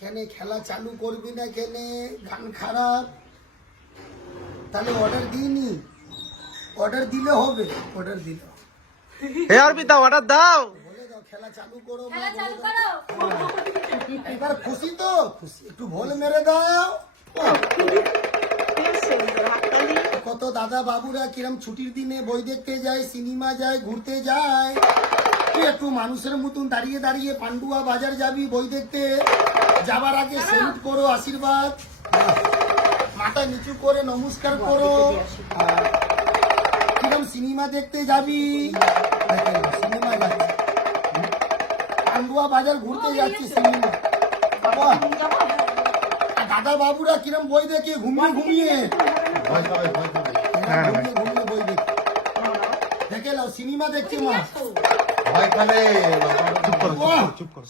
কেনে খেলা চালু করবি না কেনে? গান খারাপ, তাহলে অর্ডার দিইনি, অর্ডার দিলে হবে, অর্ডার দিলে হে অর্পিতা অর্ডার দাও। বলে দাও খেলা চালু করো মা, বলে দাও। এবার খুশি তো? খুশি, একটু ভোল মেরে দাও। কত দাদা বাবুরা কিরম ছুটির দিনে বই দেখতে যায়, সিনেমা যায়, ঘুরতে যায়। তুই একটু মানুষের মতন দাঁড়িয়ে দাঁড়িয়ে পান্ডুয়া বাজার যাবি বই দেখতে, যাবার আগে সেলুট করো, আশীর্বাদ, মাথা নিচু করে নমস্কার করো। কিরম সিনেমা দেখতে যাবি, সিনেমা যাচ্ছি, পান্ডুয়া বাজার ঘুরতে যাচ্ছি, সিনেমা। দাদা বাবুরা কিরম বই দেখে ঘুমিয়ে ঘুমিয়ে ঘুমিয়ে বই দেখে, দেখে নাও সিনেমা দেখছে মা।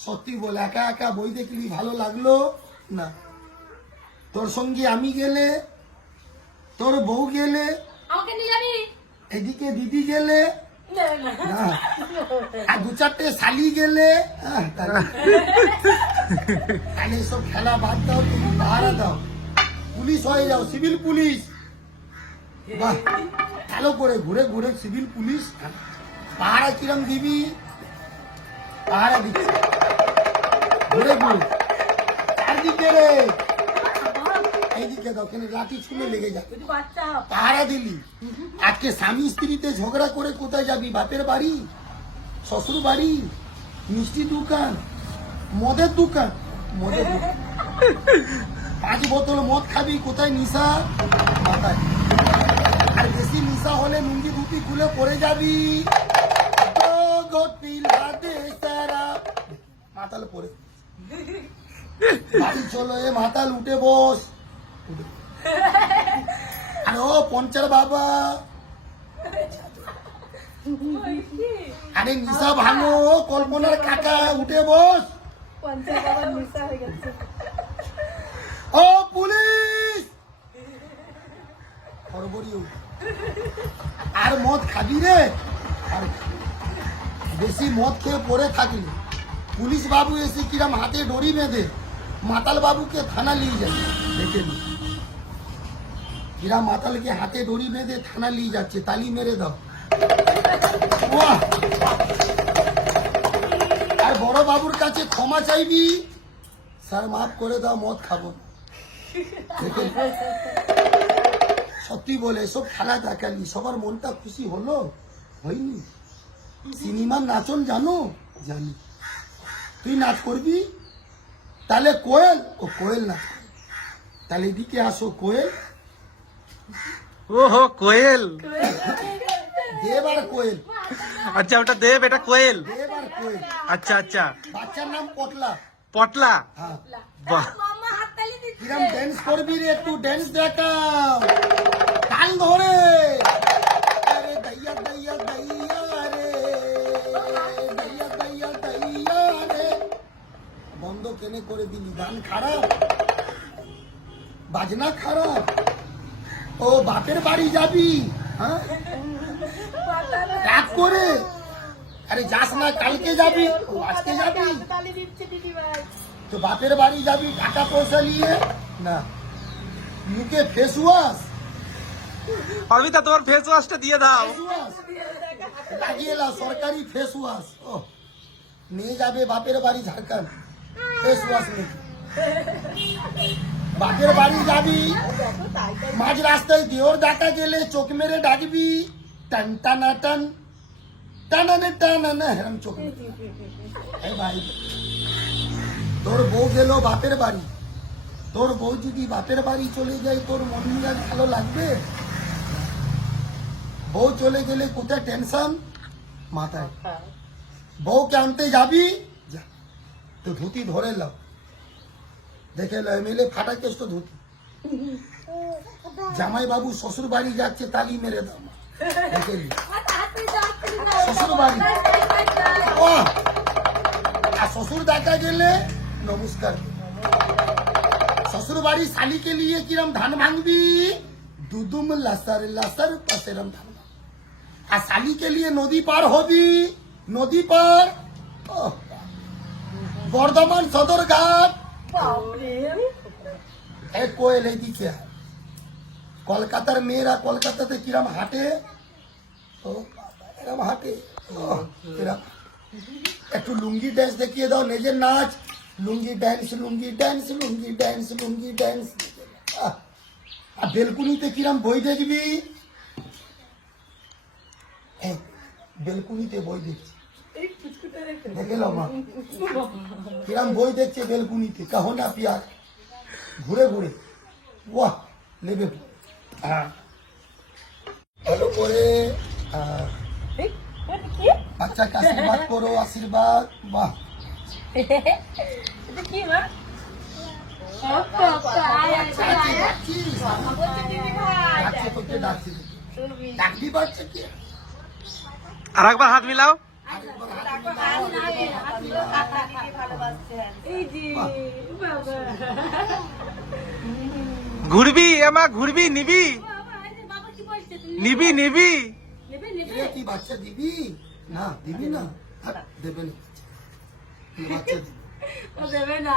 সত্যি বল, একা একা বই দেখলি ভালো লাগলো না? তোর সঙ্গে আমি গেলে, তোর বউ গেলে, আমাকে নিয়ে যাবি? এদিকে দিদি গেলে, না, আর দু চারটে শালি গেলে, তাহলে সব খেলা বাদ দাও, তুমি পাহারা দাও, পুলিশ হয়ে যাও, সিভিল পুলিশ। বাহ, ভালো করে ঘুরে ঘুরে সিভিল পুলিশ। পাহারা কিরম দিবি? পাহারা দিচ্ছি ঘুরে ঘুরে চারদিকে রে, এইদিকে দাও, কেন লাঠি ছুঁড়ে লেগে যাবে। পাহারা দিলি, আজকে স্বামী স্ত্রীতে ঝগড়া করে কোথায় যাবি? বাপের বাড়ি, শ্বশুর বাড়ি, মিষ্টি দোকান, মদের দোকান, মদের দোকান, 5 বোতল মদ খাবি, কোথায়? নিশা মাথায়। আর বেশি নিশা হলে লুঙ্গি ধুতি খুলে পড়ে যাবি, মাতাল পরে বাড়ি চলো, এ মাতাল উঠে বস। আরে ও পঞ্চার বাবা, আরে নিশা ভাঙো, কল্পনার কাকা উঠে বস। ও পুলিশ, আর মদ খাবি রে? আর বেশি মদ খেয়ে পড়ে থাকলি, পুলিশ বাবু এসে কিরম হাতে ডরি বেঁধে মাতাল বাবুকে থানা নিয়ে যাবে, দেখে নি কিরা মাতালকে হাতে দড়ি বেঁধে থানা নিয়ে যাচ্ছে, তালি মেরে দাও। আর বড় বাবুর কাছে ক্ষমা চাইবি, স্যার মাফ করে দাও, মদ খাবো না। দেখে নি। সত্যি বলে এসব খেলা দেখালি, সবার মনটা খুশি হলো? হয়নি। সিনেমার নাচন জানো? জানি। তুই নাচ করবি? তাহলে কোয়েল, ও কোয়েল নাচ করবে। তাহলে এদিকে আসো, কোয়েল। ওহো কোয়েল, দেব আর কোয়েল। আচ্ছা ওটা দেব, এটা কোয়েল। দেব আর কোয়েল, আচ্ছা আচ্ছা, বাচ্চার নাম পটলা। পটলা, হ্যাঁ, বাহ। কিরম ড্যান্স করবি রে? একটু ড্যান্স দেখাও, তাল ধরে। আরে দইয়া দইয়া দইয়া রে, দইয়া দইয়া দইয়া রে। বন্ধ কেনে করে দিলি? গান খারাপ, বাজনা খারাপ। ও বাপের বাড়ি যাবি? হ্যাঁ, রাগ করে। আরে যাস না, কালকে যাবি, ও আজকে যাবি। তো বাপের বাড়ি যাবি টাকা পয়সা নিয়ে না, মুখে ফেস ওয়াশ, অর্পিতা তোমার ফেস ওয়াশটা দিয়ে দাও। লাগিয়ে নাও, সরকারি ফেস ওয়াশ। ও নিয়ে যাবে বাপের বাড়ি ঝাড়খণ্ড, ফেস ওয়াশ নিয়ে। বাপের বাড়ি যাবি, মাঝ রাস্তায় দেওর দেখা গেলে চোখ মেরে ডাকবি, টান টানা টান, টানানে টানানা, হেরাম চোখ মেরে। এই ভাই, তোর বউ গেল বাপের বাড়ি, তোর বউ যদি বাপের বাড়ি চলে যায়, তোর মন মেজাজ ভালো লাগবে? বউ চলে গেলে কোথায় টেনশন মাথায়। বউকে আনতে যাবি, যা, তো ধুতি ধরে লাও, দেখে লো, এমএলএ ফাটা কেস তো ধুতি। জামাই বাবু শ্বশুর বাড়ি যাচ্ছে, তালি মেরে দাও, দেখে লি শ্বশুর বাড়ি। ও, আর শ্বশুর দেখা গেলে নমস্কার। শ্বশুর বাড়ি শালিকে নিয়ে কিরম ধান ভাঙবি, দুদুম লাসার লাসার পাশেরম ধান। আর শালিকে নিয়ে নদী পার হবি, নদী পার, বর্ধমান সদরঘাট, এই কোয়েল এইদিকে আয়। কলকাতার মেয়েরা কলকাতাতে কিরম হাঁটে, ও বাবা, এরম হাঁটে, ও, এরম। একটু লুঙ্গি ড্যান্স দেখিয়ে দাও, নিজের নাচ। লুঙ্গি ড্যান্স, লুঙ্গি ড্যান্স, লুঙ্গি ড্যান্স, লুঙ্গি ড্যান্স। আর বেলকুনিতে কিরম বই দেখবি, এই, বেলকুনিতে বই দেখছি, দেখে লো মা কিরম বই দেখছে বেলকুনিতে, কাহো না পিয়ার, ঘুরে ঘুরে, বাহ নেবে। হ্যাঁ, ভালো করে বাচ্চাকে আশীর্বাদ করো, আশীর্বাদ, বাহ। ডাকবি বাচ্চাকে, আর একবার হাত মিলাও। ঘুরবি আমা, ঘুরবি, নিবি নিবি নিবি। এ কি বাচ্চা দিবি না, দিবি না, দেবে না বাচ্চা, বাচ্চা দিবি। দেবে না।